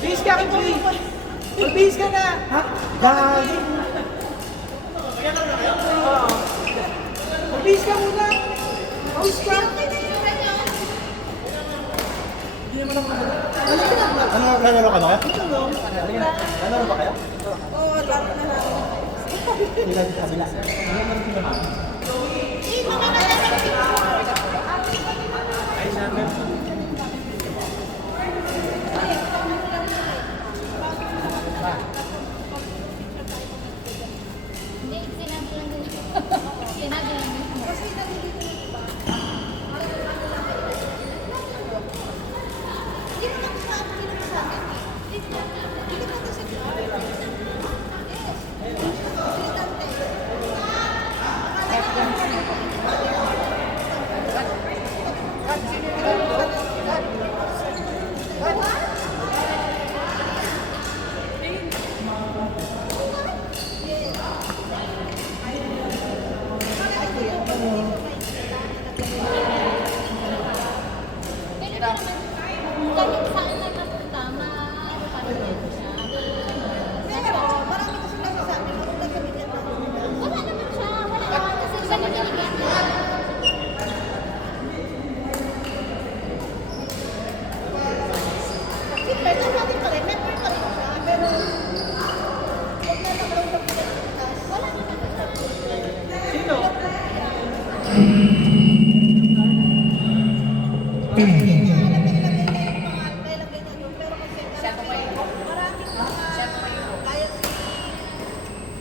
Bihis ka kay Bri. Magbihis ka na. Ha? Dali. Magbihis ka muna. Magbihis ka. Hindi naman ako maganda. Nanalo ka ba kayo? Nanalo ba kayo? Oo, laro na lang. Ilan sa kabila? Ay, sabi. Hindi, sinabi lang din. Sinabi lang din. Kasi nalilito ba? Hindi naman sa akin, hindi naman sa akin. Hindi naman kasi Pero naman, kahit saan na napunta, ano pa rin siya. pero marami kasi nasasabi na kung nagkabigyan na. Wala naman siya. Wala naman kasi siya nabinigyan niya. Siyempre, nasabi pa rin, member pa rin siya, pero huwag na lang lang pagpapalitas. Wala naman siya. Sino? Hindi niya alam na ilagay na yung pangalan, nailagay na doon, pero kasi maraming mga, kaya si,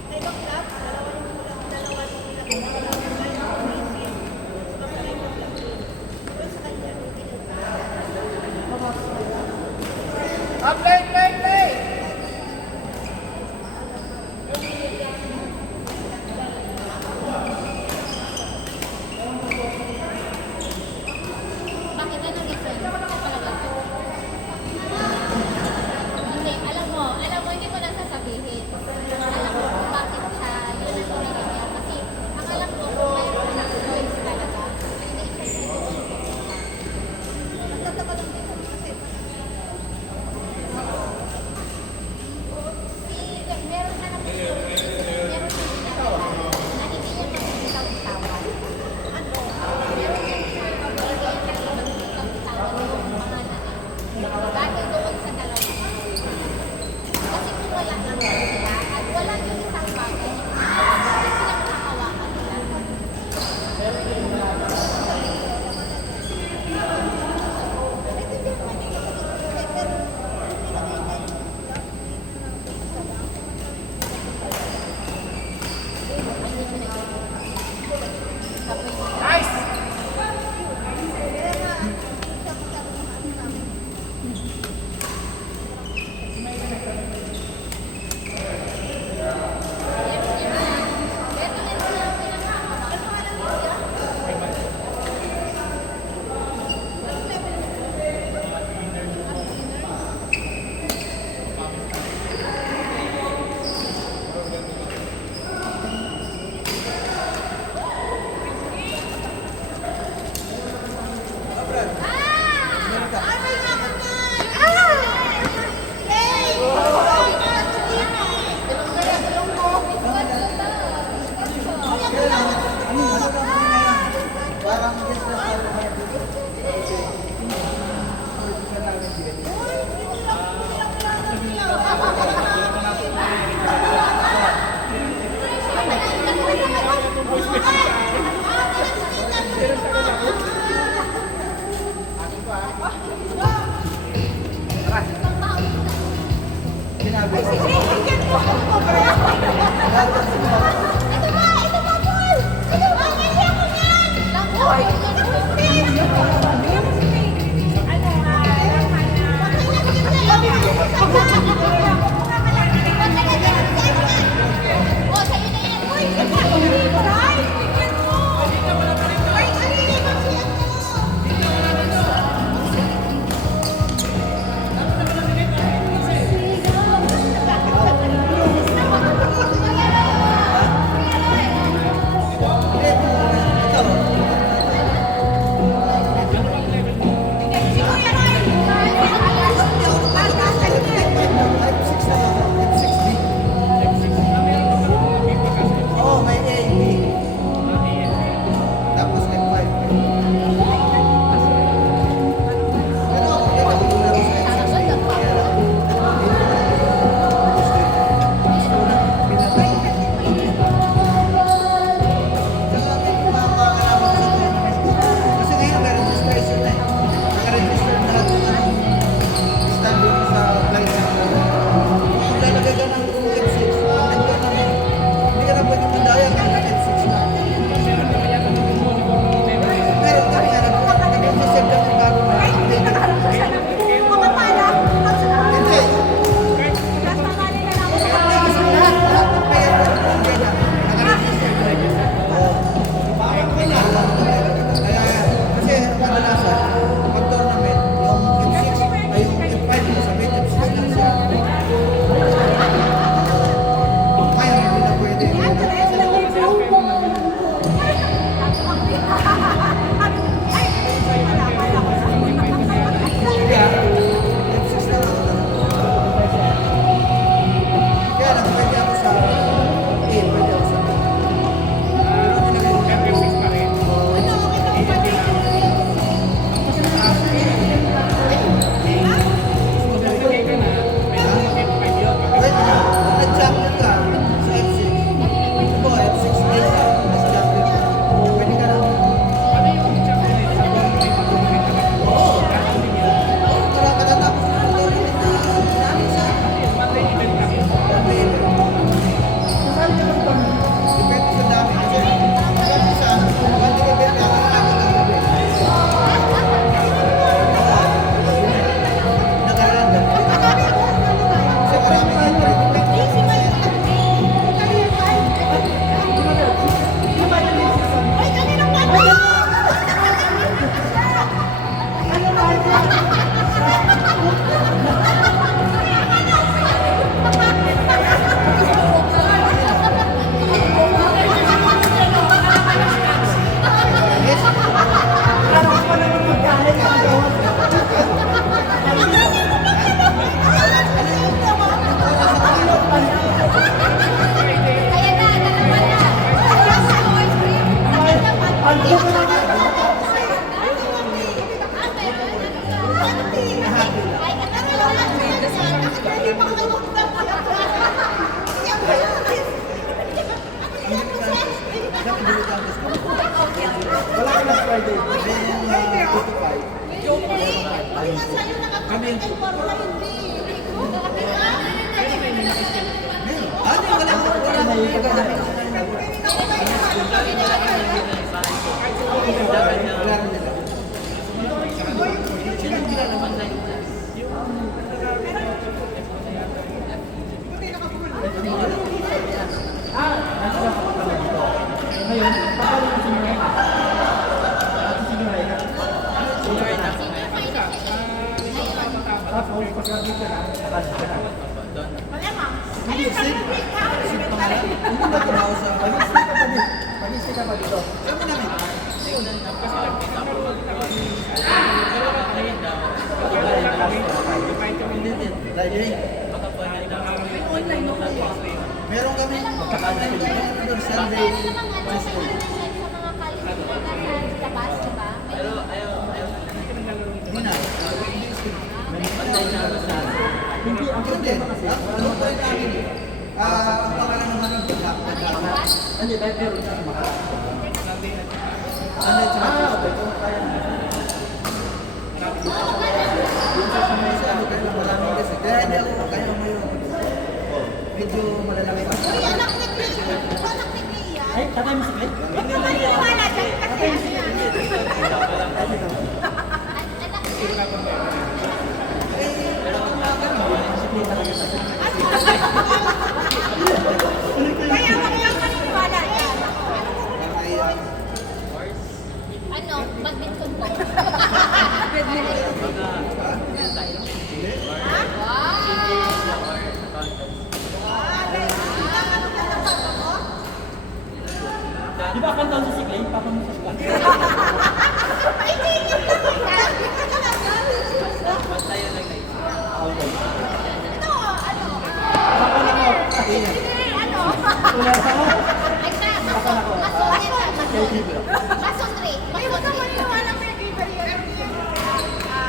sa ibang club, dalawa yung ilagay. Play, play, play! Bakit ano different? Talaga. Hindi, alam mo, hindi ko lang sasabihin. Alam mo kung bakit siya, yun ang pinili niya. Kasi, ang alam ko, kung mayroon na choice talaga, hindi siya siguro. Nagtataka lang din ako kasi Meron na naman yung meron na ginagawa na hindi niya magbitaw-bitawan. Ano? Meron na hindi niya magbitaw-bitawan yung mga bagay doon sa dalawa. Kasi kung wala lang sila at wala yung isang bagay, hindi sila makakawakan nila. Nice! Ano? Hindi pa kayo magtapos. Wala ka last Friday. Kami yung Ngayon, papalit ko si Mirai. Si Mirai na. Tapos, pag-graduate ka na, nakasal ka na. Hindi ba trabaho sa pag-stay ka pa dito? Saan mo namin? Meron kami doon Sunday. Hindi, ang problema kasi, ano pa rin namin eh. Ang pangalan naman ng pagkakataon. Hindi, tayo pero sa makalas. Ano sa maraming kasi. Kaya hindi ako kaya mo yung medyo malalaki pa. Ay, tatay mo si Glenn? Kaya lang paniniwala yan. Ano, badminton po. Di ba kanta sa si Glenn? Papa mo sa Glenn? Wala sa ako.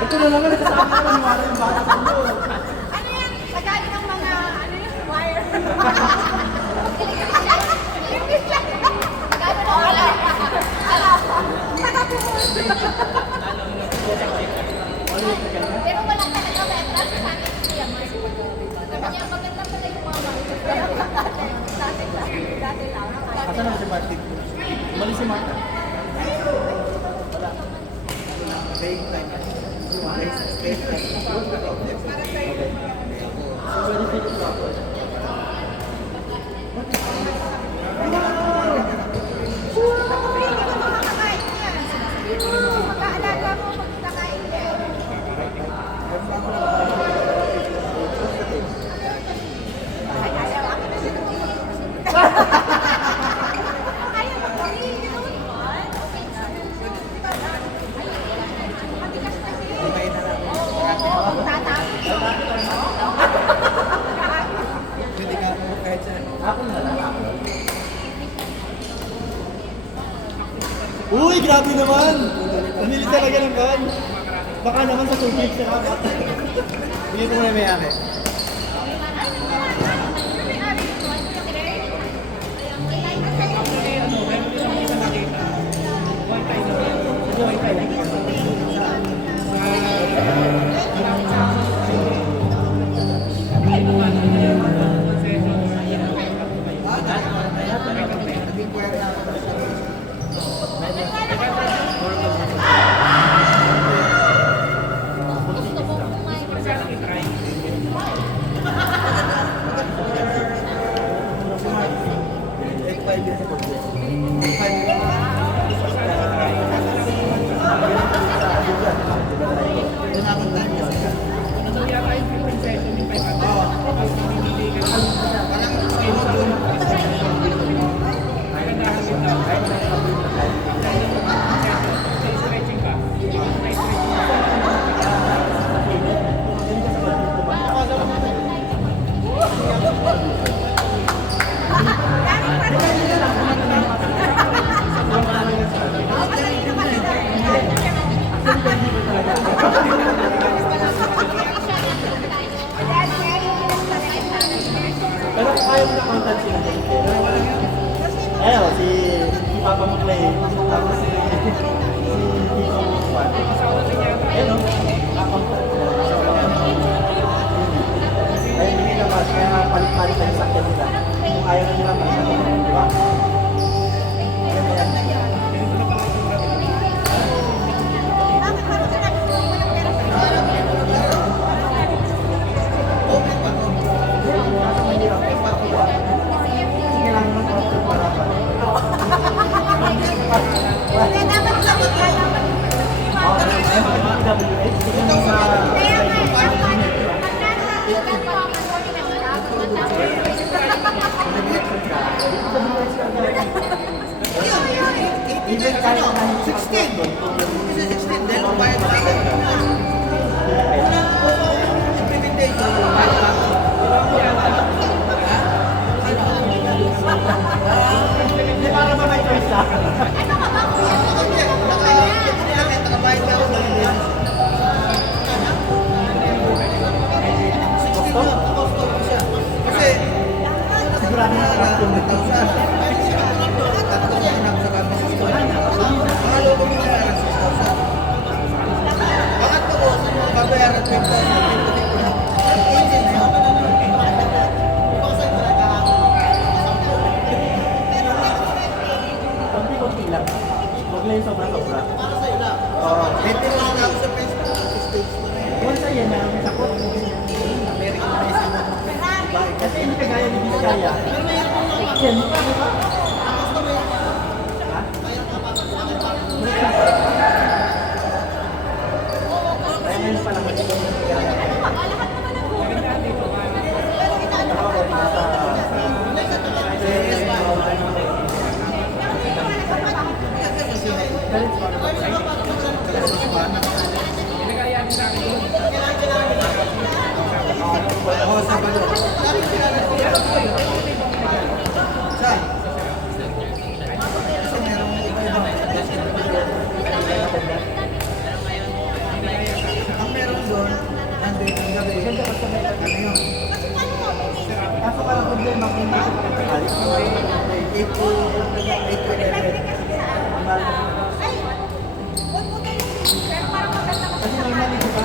Ito na lang na sa akin maniwala yung bata sa inyo. Ano yan? Lagay ng mga, ano yun, wire. Pero wala talaga Petra sa akin siya mas. Sabi niya maganda pala yung mama. Dati lang. Asan na si Martin? Umalis si Martin. Mag-aalaga mo pag nakain yan. Ay, ayaw ako na siya. Ayaw mo pa rin. You know what? Matigas kasi. Oo, tatapos. Hindi ka mo kahit sa ako na lang. Uy, grabe naman! Pumili talaga ng gan. Baka naman sa tubig sa kapat. Pili ko na may ake. Gusto mo kumain. Di ba? Maganda yan. Bakit parang sinabi mo walang pera sa iyo? Okay pa to. Kasi Kailangan ng pastor para ba? Hindi, dapat sabi ka, dapat PWH, hindi ka sa... kaya nga, dapat pag nasa ilan pa ako, Even kahit na 16. Kasi 16, dahil bayad pa ako. Implementation, bayad pa ako. Hindi para ba may choice ka? Nakabayad pa ako. 16 yun, tapos to siya. Kasi, Sigurado na na 200,000. Tatlo na ako sa kami 6,000. Mga loko mo na 6,000. Pangatlo ko, babayaran 10,000. Ang engine na yun. Konti-konti lang. Huwag lang yung sobra-sobra. Para sa'yo lang. Oo. 20 lang ako sa Facebook. Stage mo na yun. Once yan na ang sakot. American na isa mo. Kasi hindi kagaya ni Vizcaya. Yan, di ba? Ha? Kaya ngayon pa lang. Oo, sa balo. Saan? Kasi merong iba-iba. Ang meron doon, nandun yung gabi. Ano yun? Kaso parang problema kung hindi ko makakali. 8 to 11. Kasi normally, di ba,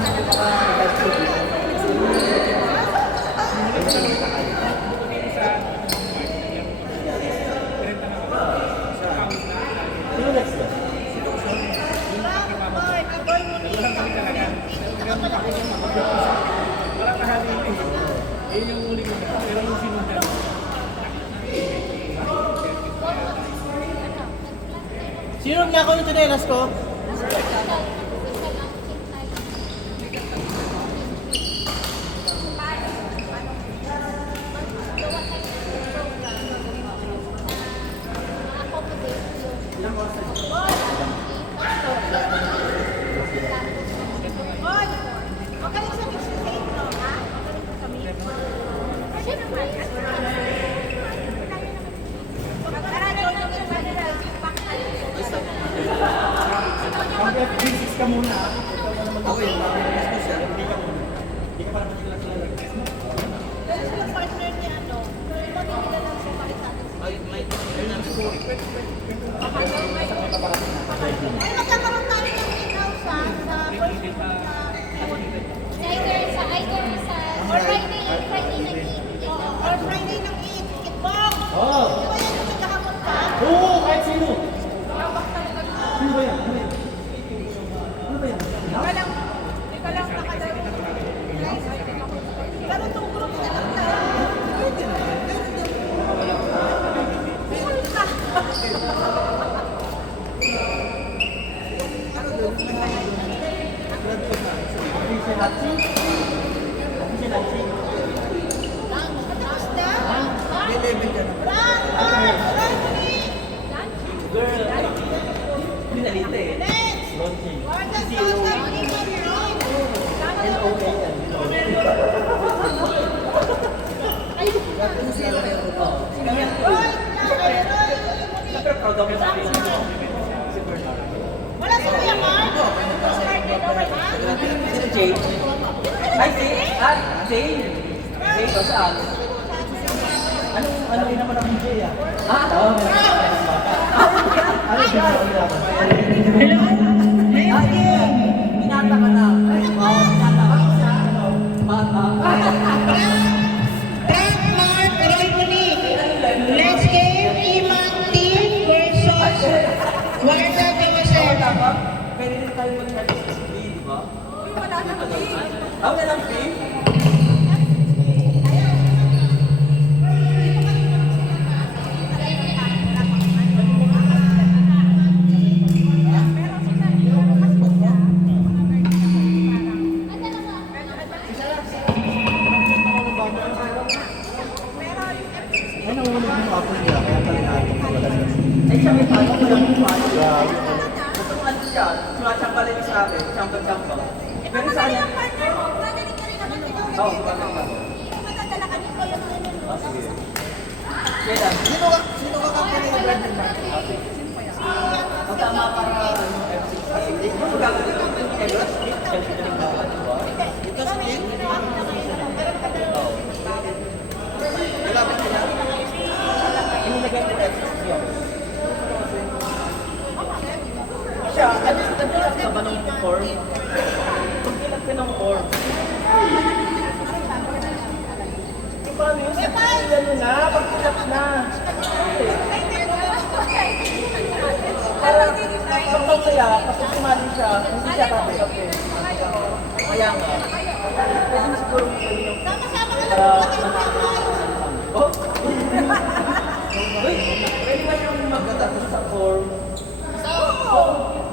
sino next ba? Sino niya ako yung tinelas ko? Mag F3-6 ka muna. Ako yun, mas ko siya. Hindi ka muna. Hindi ka pa naman kilala. Ay, magkakaroon tayo ng in-house sa first week na Or Friday ng evening. or Friday ng 8. Kitbong! Oo. Di ba yan yung nagkakapot ka? Oo, kahit sino. Sino ba yan? Ano ba yan? Ikaw lang nakalaro. Pero itong group na lang na. Full ka. Si Hatsi? Si Hatsi? Matapos na? May level ka na. Hindi nalita eh. Next! Launching. Organ Social L-O-A-N. Siyempre proud ako sa akin. Si Bernard. Wala si Kuya Mark? Sino Jay? Ay, Jay! Jay, ko saan? Ano rin naman ang DJ ah? Ah? Oo, meron ka ng bata. Ano yung DJ? Ay, binata ka na. Oo, binata ka. Bata. Frank Mark Roy Monique. Ah, walang fee? Ay, nahulog yung apple niya, kaya pala natin wala siya. Ay, siya may paano ko lang yung paano. Gusto ko ano siya, sumachamba rin sa akin, chamba-chamba. Pero sa kanya, oo, maganda. Ah, sige. Kailan? Sino ka company yung branded market? Ang tama para yung F60. Ano gagawin ko yung F60? F60 rin ba? Diba? Ito si Ken? Wala ba sila? Inilagay ko F60 yun. Siya, nagbilang ka ba ng form? Pagbilang ka ng form. Paano yun? Ano na? Pagbilang na. Para kapag kaya, kapag sumali siya, hindi siya kape-kape. Kaya nga. Pwede mo siguro mo kayo yung... Oh? Uy, pwede ba yung magtatapos sa form?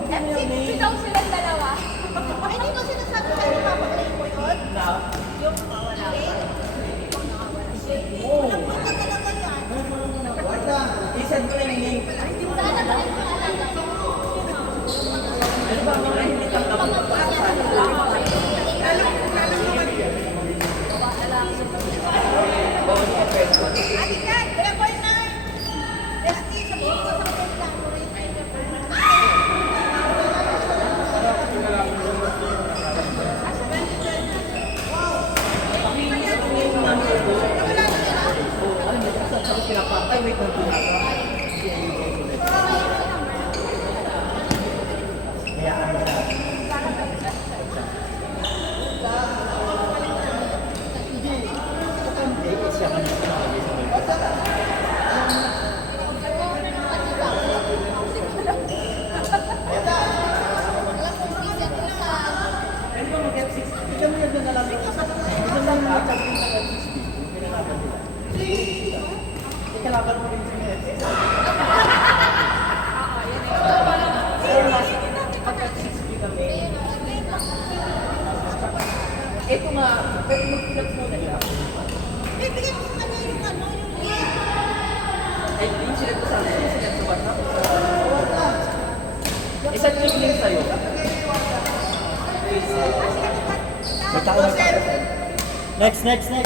F60 daw silang dalawa. Ay, di ba sinasabi sa iyo, papaklay mo yun? Na? Yung wala. Oo. Nagpunta talaga yan. I-send ko lang yung link. Sana ba yung alaga? Ano ba mga hindi tanggap mo pa sa bawal ka pwesto. Ate Kat, record na. SD, sabihin ko sa kanila. Ay, wait lang po. Pwede ba mag-F60? Bigyan mo na lang yung isa. Ito lang na, sabi mo sa F60. Pinalaban nila. Ikalaban mo rin sa F60. Pero mas, pag F60 kami, ito nga, pwede mag-flex muna siya. Bibigyan mo sa kanya yung ano, yung link. Ay, yung sila ko sa akin, sila sa WhatsApp. Isa yung link sa'yo. Next. Eh, Martin,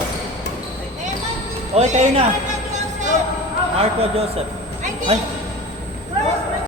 Okay, kayo na. Joseph. Marco Joseph. Ay, Ay, hindi.